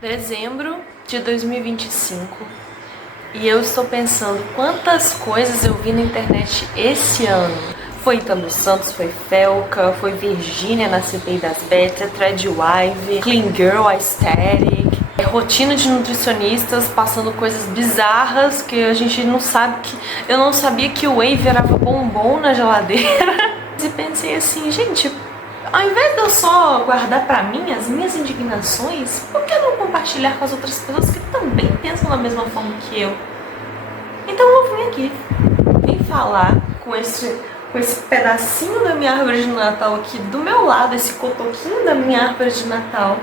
Dezembro de 2025 e eu estou pensando quantas coisas eu vi na internet esse ano. Foi Italo Santos, foi Felca, foi Virgínia na CPI das Bets, Threadwive, Clean Girl Aesthetic, rotina de nutricionistas passando coisas bizarras que a gente não sabe que... Eu não sabia que o whey virava bombom na geladeira. E pensei assim, gente, ao invés de eu só guardar pra mim as minhas indignações, por que não compartilhar com as outras pessoas que também pensam da mesma forma que eu? Então eu vim aqui, vim falar com esse pedacinho da minha árvore de Natal aqui do meu lado, esse cotoquinho da minha árvore de Natal,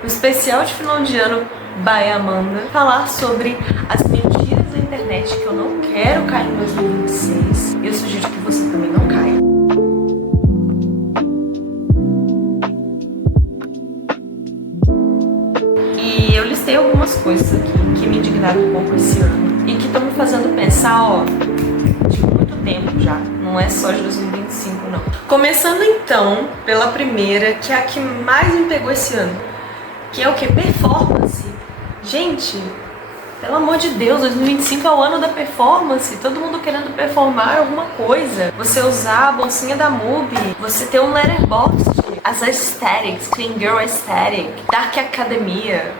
no especial de final de ano by Amanda, falar sobre as mentiras da internet que eu não quero cair em 2026 e eu sugiro que você também não caia. E eu listei algumas coisas aqui que me indignaram um pouco esse ano e que estão me fazendo pensar, de muito tempo já, não é só de 2025 não. Começando então pela primeira, que é a que mais me pegou esse ano, que é o que? Performance. Gente, pelo amor de Deus, 2025 é o ano da performance, todo mundo querendo performar alguma coisa. Você usar a bolsinha da Mubi, você ter um letterboxd, as aesthetics, Clean Girl Aesthetic, Dark Academia,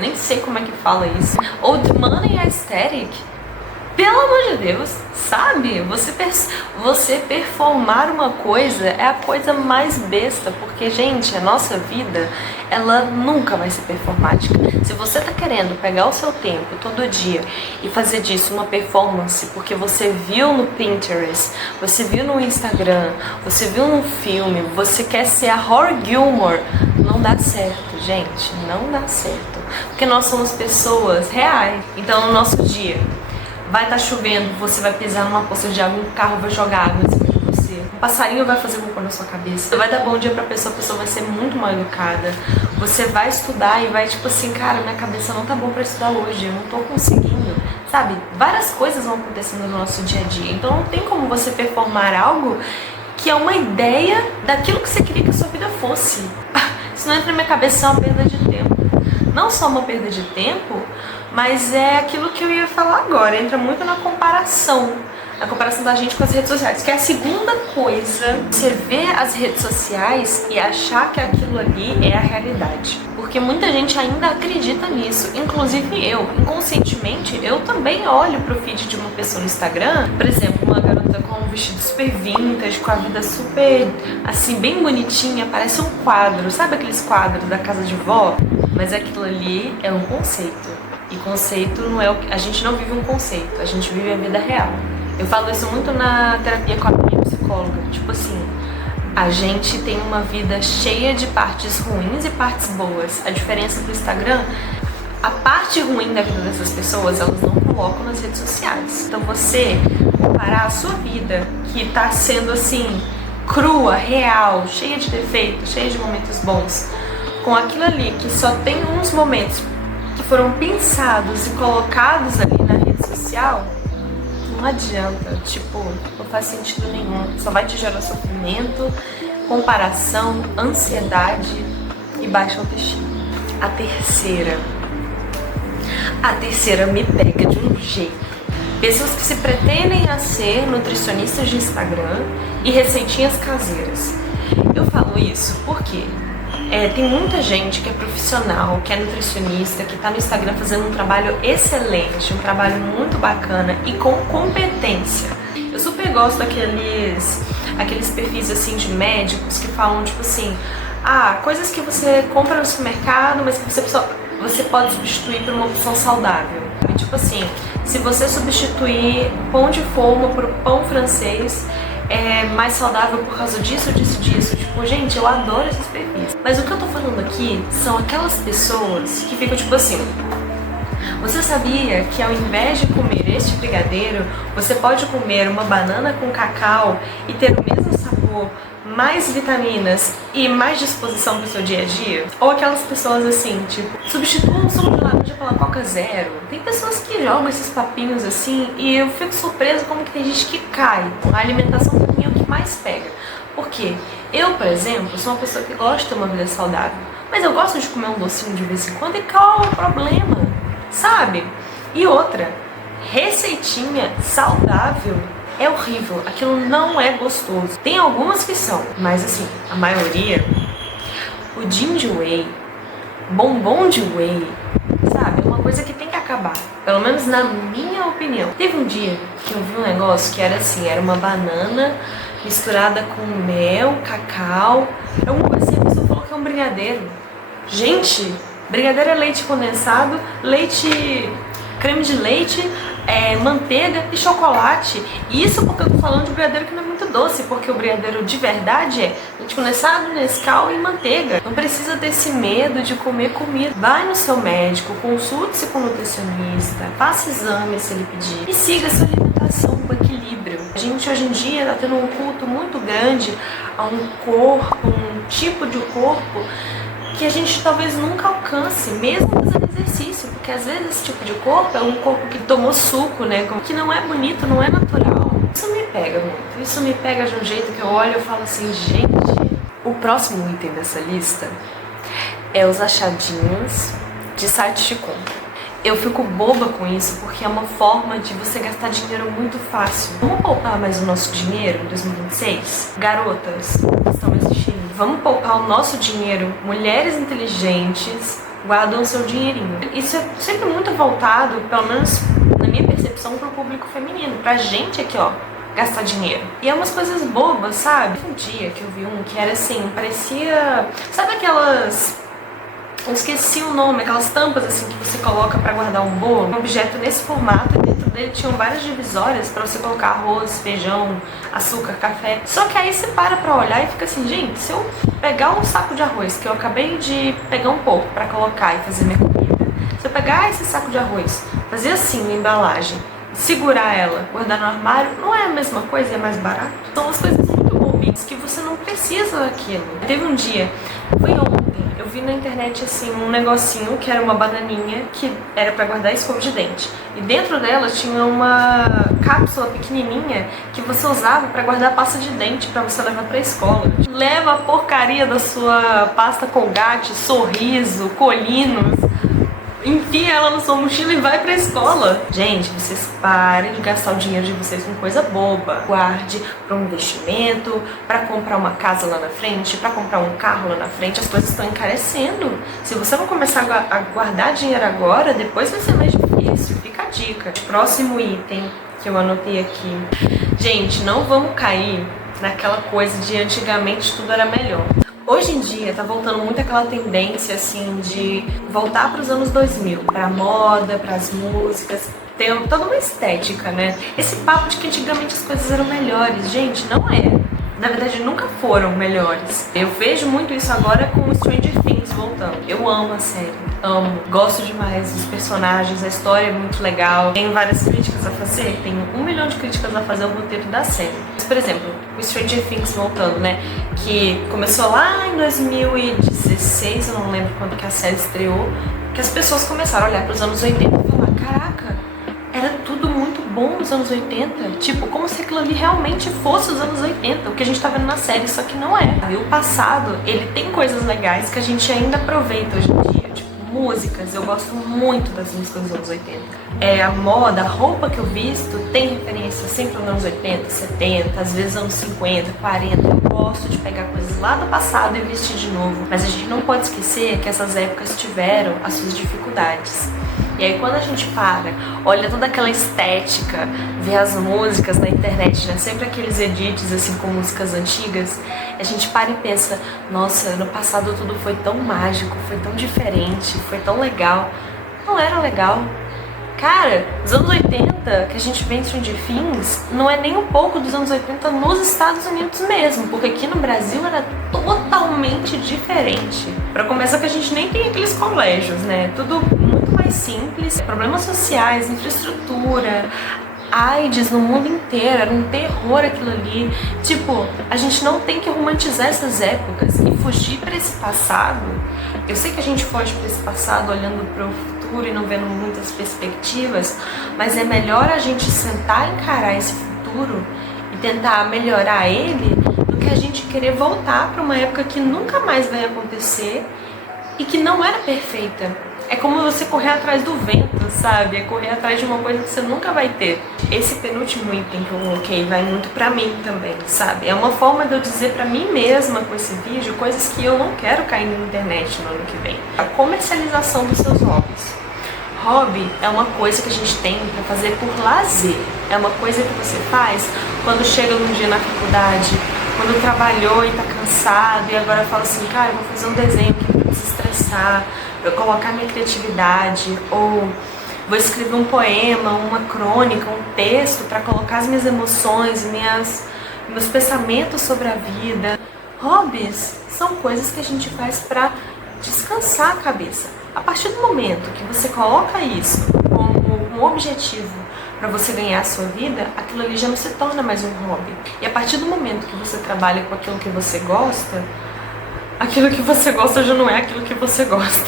nem sei como é que fala isso, Old Money Aesthetic. Pelo amor de Deus, sabe? Você performar uma coisa é a coisa mais besta, porque, gente, a nossa vida, ela nunca vai ser performática. Se você tá querendo pegar o seu tempo todo dia e fazer disso uma performance, porque você viu no Pinterest, você viu no Instagram, você viu num filme, você quer ser a Rory Gilmore, não dá certo, gente, não dá certo. Porque nós somos pessoas reais. Então, no nosso dia, vai estar chovendo, você vai pisar numa poça de água, um carro vai jogar água em cima de você, um passarinho vai fazer cocô na sua cabeça, você vai dar bom dia pra pessoa, a pessoa vai ser muito mal educada, você vai estudar e vai tipo assim, cara, minha cabeça não tá bom pra estudar hoje, eu não tô conseguindo, sabe? Várias coisas vão acontecendo no nosso dia a dia, então não tem como você performar algo que é uma ideia daquilo que você queria que a sua vida fosse. Isso não entra na minha cabeça, é uma perda de tempo. Não só uma perda de tempo, mas é aquilo que eu ia falar agora, entra muito na comparação da gente com as redes sociais, que é a segunda coisa, você vê as redes sociais e achar que aquilo ali é a realidade. Porque muita gente ainda acredita nisso, inclusive eu. Inconscientemente, eu também olho pro feed de uma pessoa no Instagram, por exemplo, uma garota com um vestido super vintage, com a vida super, assim, bem bonitinha, parece um quadro, sabe aqueles quadros da casa de vó? Mas aquilo ali é um conceito. E conceito não é o que... A gente não vive um conceito, a gente vive a vida real. Eu falo isso muito na terapia com a minha psicóloga. Tipo assim, a gente tem uma vida cheia de partes ruins e partes boas. A diferença do Instagram, a parte ruim da vida dessas pessoas, elas não colocam nas redes sociais. Então você comparar a sua vida, que tá sendo assim, crua, real, cheia de defeitos, cheia de momentos bons, com aquilo ali que só tem uns momentos que foram pensados e colocados ali na rede social, não adianta, tipo, não faz sentido nenhum, só vai te gerar sofrimento, comparação, ansiedade e baixa autoestima. A terceira me pega de um jeito. Pessoas que se pretendem a ser nutricionistas de Instagram e receitinhas caseiras. Eu falo isso porque tem muita gente que é profissional, que é nutricionista, que está no Instagram fazendo um trabalho excelente, um trabalho muito bacana e com competência. Eu super gosto daqueles perfis assim de médicos que falam tipo assim, coisas que você compra no supermercado, mas que você pode substituir por uma opção saudável. E, tipo assim, se você substituir pão de forma por pão francês, é mais saudável por causa disso. Tipo, gente, eu adoro esses perfis. Mas o que eu tô falando aqui são aquelas pessoas que ficam tipo assim, você sabia que ao invés de comer este brigadeiro, você pode comer uma banana com cacau e ter o mesmo sabor, mais vitaminas e mais disposição pro seu dia a dia? Ou aquelas pessoas assim, tipo, substituam o suco de laranja pela Coca Zero. Tem pessoas que jogam esses papinhos assim e eu fico surpresa como que tem gente que cai. A alimentação pra mim é o que mais pega. Por quê? Eu, por exemplo, sou uma pessoa que gosta de ter uma vida saudável. Mas eu gosto de comer um docinho de vez em quando, e qual é o problema? Sabe? E outra, receitinha saudável é horrível, aquilo não é gostoso. Tem algumas que são, mas assim, a maioria, pudim de whey, bombom de whey, sabe? É uma coisa que tem que acabar, pelo menos na minha opinião. Teve um dia que eu vi um negócio que era assim, era uma banana misturada com mel, cacau, era uma coisa assim, a pessoa falou que é um brigadeiro. Gente, brigadeiro é leite condensado, creme de leite, manteiga e chocolate. Isso porque eu tô falando de brigadeiro que não é muito doce, porque o brigadeiro de verdade é leite condensado, Nescau e manteiga. Não precisa ter esse medo de comer comida. Vai no seu médico, consulte-se com o nutricionista, faça exame se ele pedir e siga a sua alimentação com equilíbrio. A gente hoje em dia tá tendo um culto muito grande a um corpo, um tipo de corpo que a gente talvez nunca alcance, mesmo fazendo exercício, porque às vezes esse tipo de corpo é um corpo que tomou suco, né, que não é bonito, não é natural. Isso me pega muito, isso me pega de um jeito que eu olho e falo assim, gente, o próximo item dessa lista é os achadinhos de sites de compra. Eu fico boba com isso porque é uma forma de você gastar dinheiro muito fácil. Vamos poupar mais o nosso dinheiro em 2026? Garotas que estão assistindo, vamos poupar o nosso dinheiro. Mulheres inteligentes guardam o seu dinheirinho. Isso é sempre muito voltado, pelo menos na minha percepção, pro público feminino. Pra gente aqui, ó, gastar dinheiro. E é umas coisas bobas, sabe? Um dia que eu vi um que era assim, parecia... Sabe aquelas... Eu esqueci o nome, aquelas tampas assim que você coloca pra guardar um bolo. Um objeto nesse formato, e dentro dele tinham várias divisórias pra você colocar arroz, feijão, açúcar, café. Só que aí você para pra olhar e fica assim, gente, se eu pegar um saco de arroz, que eu acabei de pegar um pouco pra colocar e fazer minha comida, se eu pegar esse saco de arroz, fazer assim na embalagem, segurar ela, guardar no armário, não é a mesma coisa, é mais barato? São as coisas muito bobinhas que você não precisa daquilo. Teve um dia, foi ontem, eu vi na internet assim um negocinho que era uma bananinha que era pra guardar escova de dente. E dentro dela tinha uma cápsula pequenininha que você usava pra guardar pasta de dente pra você levar pra escola. Leva a porcaria da sua pasta Colgate, Sorriso, Colinos, enfia ela na sua mochila e vai pra escola. Gente, vocês parem de gastar o dinheiro de vocês com coisa boba. Guarde para um investimento, para comprar uma casa lá na frente, para comprar um carro lá na frente. As coisas estão encarecendo. Se você não começar a guardar dinheiro agora, depois vai ser mais difícil. Fica a dica. Próximo item que eu anotei aqui. Gente, não vamos cair naquela coisa de antigamente tudo era melhor. Hoje em dia tá voltando muito aquela tendência assim de voltar para os anos 2000, pra moda, pras músicas, tem toda uma estética, né? Esse papo de que antigamente as coisas eram melhores, gente, não é. Na verdade, nunca foram melhores. Eu vejo muito isso agora com o Stranger Things voltando. Eu amo a série, amo, gosto demais dos personagens, a história é muito legal. Tem várias críticas a fazer, tem 1 milhão de críticas a fazer ao roteiro da série. Mas, por exemplo, o Stranger Things voltando, né? Que começou lá em 2016, eu não lembro quando que a série estreou, que as pessoas começaram a olhar para os anos 80 e falar, caraca, era tudo muito bom nos anos 80, tipo, como se aquilo ali realmente fosse os anos 80, o que a gente tá vendo na série, só que não é. E o passado, ele tem coisas legais que a gente ainda aproveita hoje em dia, tipo, músicas, eu gosto muito das músicas dos anos 80. A moda, a roupa que eu visto tem referência sempre aos anos 80, 70, às vezes anos 50, 40, eu gosto de pegar coisas lá do passado e vestir de novo, mas a gente não pode esquecer que essas épocas tiveram as suas dificuldades. E aí quando a gente para, olha toda aquela estética, vê as músicas na internet, né? Sempre aqueles edits assim com músicas antigas, a gente para e pensa, nossa, no passado tudo foi tão mágico, foi tão diferente, foi tão legal. Não era legal. Cara, os anos 80, que a gente vê em Stranger Things, não é nem um pouco dos anos 80 nos Estados Unidos mesmo, porque aqui no Brasil era totalmente diferente. Pra começar que a gente nem tem aqueles colégios, né? Tudo muito mais simples, problemas sociais, infraestrutura, AIDS no mundo inteiro, era um terror aquilo ali. Tipo, a gente não tem que romantizar essas épocas e fugir pra esse passado. Eu sei que a gente foge pra esse passado olhando pro futuro e não vendo muitas perspectivas, mas é melhor a gente sentar e encarar esse futuro e tentar melhorar ele do que a gente querer voltar para uma época que nunca mais vai acontecer e que não era perfeita. É como você correr atrás do vento, sabe? É correr atrás de uma coisa que você nunca vai ter. Esse penúltimo item que eu coloquei vai muito pra mim também, sabe? É uma forma de eu dizer pra mim mesma com esse vídeo coisas que eu não quero cair na internet no ano que vem. A comercialização dos seus hobbies. Hobby é uma coisa que a gente tem pra fazer por lazer. É uma coisa que você faz quando chega num dia na faculdade, quando trabalhou e tá cansado e agora fala assim, cara, eu vou fazer um desenho aqui pra desestressar, pra eu colocar minha criatividade, ou vou escrever um poema, uma crônica, um texto para colocar as minhas emoções, meus pensamentos sobre a vida. Hobbies são coisas que a gente faz para descansar a cabeça. A partir do momento que você coloca isso como um objetivo para você ganhar a sua vida, aquilo ali já não se torna mais um hobby. E a partir do momento que você trabalha com aquilo que você gosta, aquilo que você gosta já não é aquilo que você gosta.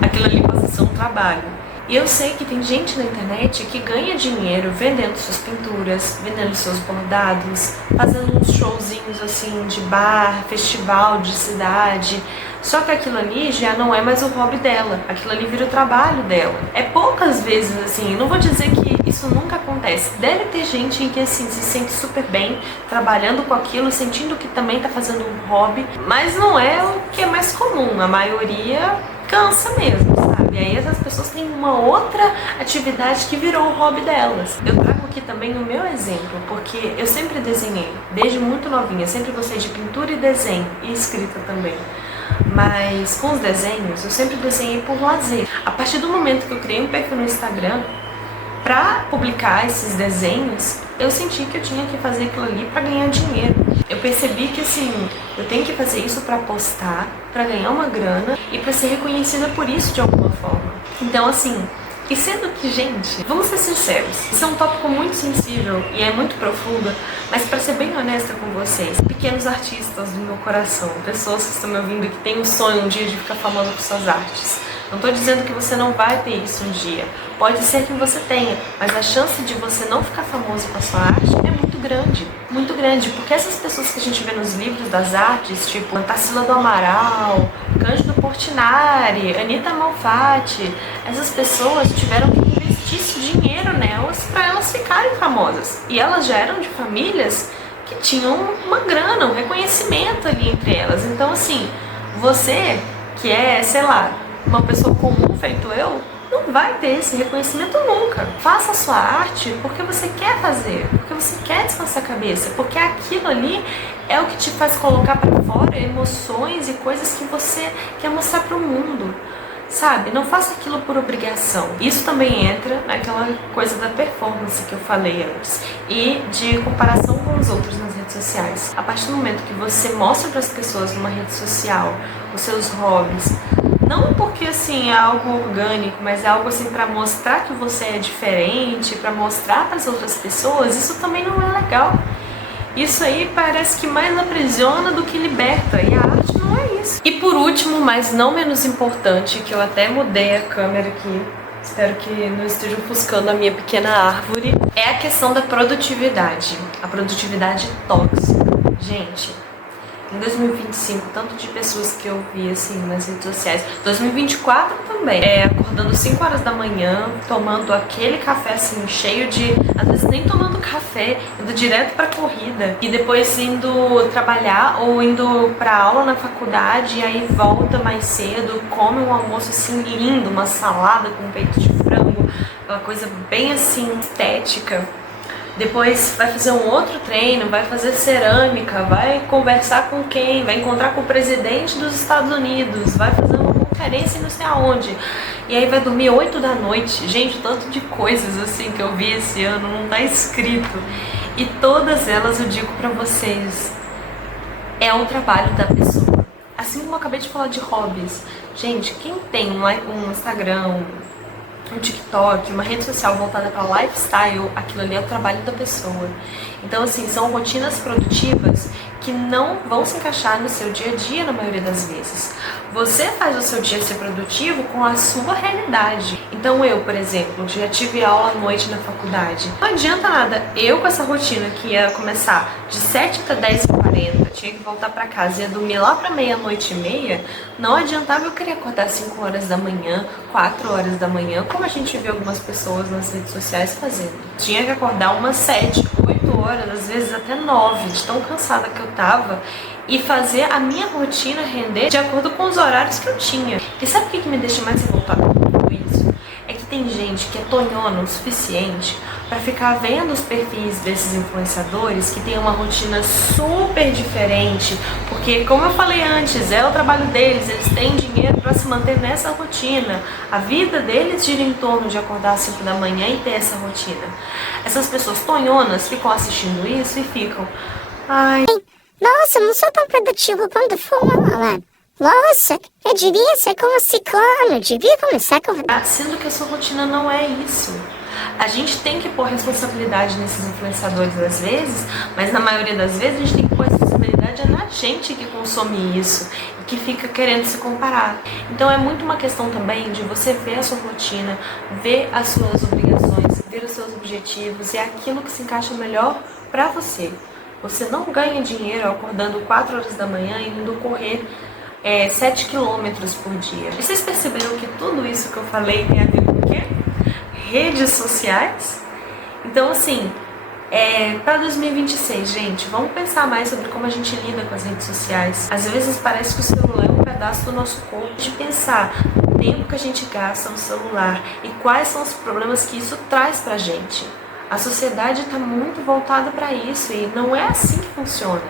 Aquilo ali passa a ser um trabalho. E eu sei que tem gente na internet que ganha dinheiro vendendo suas pinturas, vendendo seus bordados, fazendo uns showzinhos assim de bar, festival de cidade. Só que aquilo ali já não é mais o hobby dela, aquilo ali vira o trabalho dela. É poucas vezes assim, não vou dizer que isso nunca acontece. Deve ter gente que assim se sente super bem trabalhando com aquilo, sentindo que também está fazendo um hobby, mas não é o que é mais comum. A maioria cansa mesmo, sabe? Aí essas pessoas têm uma outra atividade que virou o hobby delas. Eu trago aqui também o meu exemplo, porque eu sempre desenhei, desde muito novinha, sempre gostei de pintura e desenho, e escrita também. Mas com os desenhos, eu sempre desenhei por lazer. A partir do momento que eu criei um perfil no Instagram, para publicar esses desenhos, eu senti que eu tinha que fazer aquilo ali para ganhar dinheiro. Eu percebi que assim, eu tenho que fazer isso para postar, para ganhar uma grana e para ser reconhecida por isso de alguma forma. Então assim, e sendo que, gente, vamos ser sinceros, isso é um tópico muito sensível e é muito profundo, mas para ser bem honesta com vocês, pequenos artistas do meu coração, pessoas que estão me ouvindo e que têm o sonho um dia de ficar famosa com suas artes, não estou dizendo que você não vai ter isso um dia. Pode ser que você tenha, mas a chance de você não ficar famoso com a sua arte é muito grande. Muito grande, porque essas pessoas que a gente vê nos livros das artes, tipo Tarsila do Amaral, Cândido Portinari, Anitta Malfatti, essas pessoas tiveram que investir esse dinheiro nelas para elas ficarem famosas. E elas já eram de famílias que tinham uma grana, um reconhecimento ali entre elas. Então assim, você que é, sei lá, uma pessoa comum feito eu, não vai ter esse reconhecimento nunca. Faça a sua arte porque você quer fazer, porque você quer descansar a cabeça, porque aquilo ali é o que te faz colocar para fora emoções e coisas que você quer mostrar para o mundo, sabe? Não faça aquilo por obrigação. Isso também entra naquela coisa da performance que eu falei antes e de comparação com os outros nas redes sociais. A partir do momento que você mostra para as pessoas numa rede social os seus hobbies, não porque assim é algo orgânico, mas é algo assim para mostrar que você é diferente, para mostrar para as outras pessoas, isso também não é legal. Isso aí parece que mais aprisiona do que liberta, e a arte não é isso. E por último, mas não menos importante, que eu até mudei a câmera aqui, espero que não esteja ofuscando a minha pequena árvore, é a questão da produtividade. A produtividade tóxica. Gente, em 2025, tanto de pessoas que eu vi assim nas redes sociais, 2024 também, acordando 5 horas da manhã, tomando aquele café assim, cheio de, às vezes nem tomando café, indo direto pra corrida, e depois indo trabalhar ou indo pra aula na faculdade, e aí volta mais cedo, come um almoço assim lindo, uma salada com peito de frango, aquela coisa bem assim, estética. Depois vai fazer um outro treino, vai fazer cerâmica, vai conversar com quem, vai encontrar com o presidente dos Estados Unidos, vai fazer uma conferência não sei aonde. E aí vai dormir 8 da noite. Gente, tanto de coisas assim que eu vi esse ano, não tá escrito. E todas elas eu digo pra vocês, é um trabalho da pessoa. Assim como eu acabei de falar de hobbies. Gente, quem tem um Instagram, um TikTok, uma rede social voltada para lifestyle, aquilo ali é o trabalho da pessoa. Então assim, são rotinas produtivas que não vão se encaixar no seu dia a dia na maioria das vezes. Você faz o seu dia ser produtivo com a sua realidade. Então eu, por exemplo, já tive aula à noite na faculdade. Não adianta nada, eu com essa rotina que ia começar de 7 até 10h40, tinha que voltar pra casa e ia dormir lá pra meia-noite e meia, não adiantava eu querer acordar 5 horas da manhã, 4 horas da manhã, como a gente vê algumas pessoas nas redes sociais fazendo. Tinha que acordar umas 7, 8 horas, às vezes até 9, de tão cansada que eu tava, e fazer a minha rotina render de acordo com os horários que eu tinha. E sabe o que me deixa mais revoltada com tudo isso? É que tem gente que é tonhona o suficiente para ficar vendo os perfis desses influenciadores que tem uma rotina super diferente, porque, como eu falei antes, é o trabalho deles, eles têm dinheiro para se manter nessa rotina. A vida deles gira em torno de acordar às 5 da manhã e ter essa rotina. Essas pessoas tonhonas ficam assistindo isso e ficam: ai, nossa, não sou tão produtivo quando fulano. Nossa, eu devia ser como ciclano, devia começar a acordar. Sendo que a sua rotina não é isso. A gente tem que pôr responsabilidade nesses influenciadores às vezes, mas na maioria das vezes a gente tem que pôr responsabilidade na gente que consome isso e que fica querendo se comparar. Então é muito uma questão também de você ver a sua rotina, ver as suas obrigações, ver os seus objetivos e aquilo que se encaixa melhor pra você. Você não ganha dinheiro acordando 4 horas da manhã e indo correr 7 quilômetros por dia. E vocês perceberam que tudo isso que eu falei tem a ver com o quê? Redes sociais? Então, assim, para 2026, gente, vamos pensar mais sobre como a gente lida com as redes sociais. Às vezes parece que o celular é um pedaço do nosso corpo. De pensar o tempo que a gente gasta no celular e quais são os problemas que isso traz pra gente. A sociedade está muito voltada para isso e não é assim que funciona.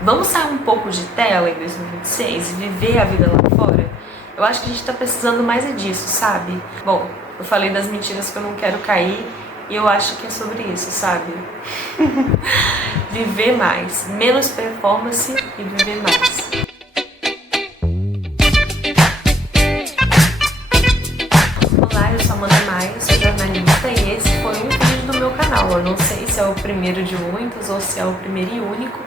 Vamos sair um pouco de tela em 2026 e viver a vida lá fora? Eu acho que a gente está precisando mais disso, sabe? Bom, eu falei das mentiras que eu não quero cair e eu acho que é sobre isso, sabe? Viver mais, menos performance e viver mais. Olá, eu sou Amanda Maia, sou jornalista e esse foi um vídeo do meu canal. Eu não sei se é o primeiro de muitos ou se é o primeiro e único,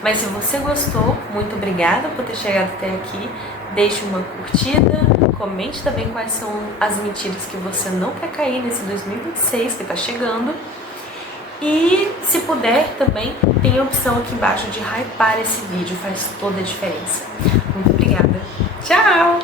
mas se você gostou, muito obrigada por ter chegado até aqui. Deixe uma curtida, comente também quais são as mentiras que você não quer cair nesse 2026 que está chegando. E se puder também, tem a opção aqui embaixo de hypar esse vídeo, faz toda a diferença. Muito obrigada. Tchau!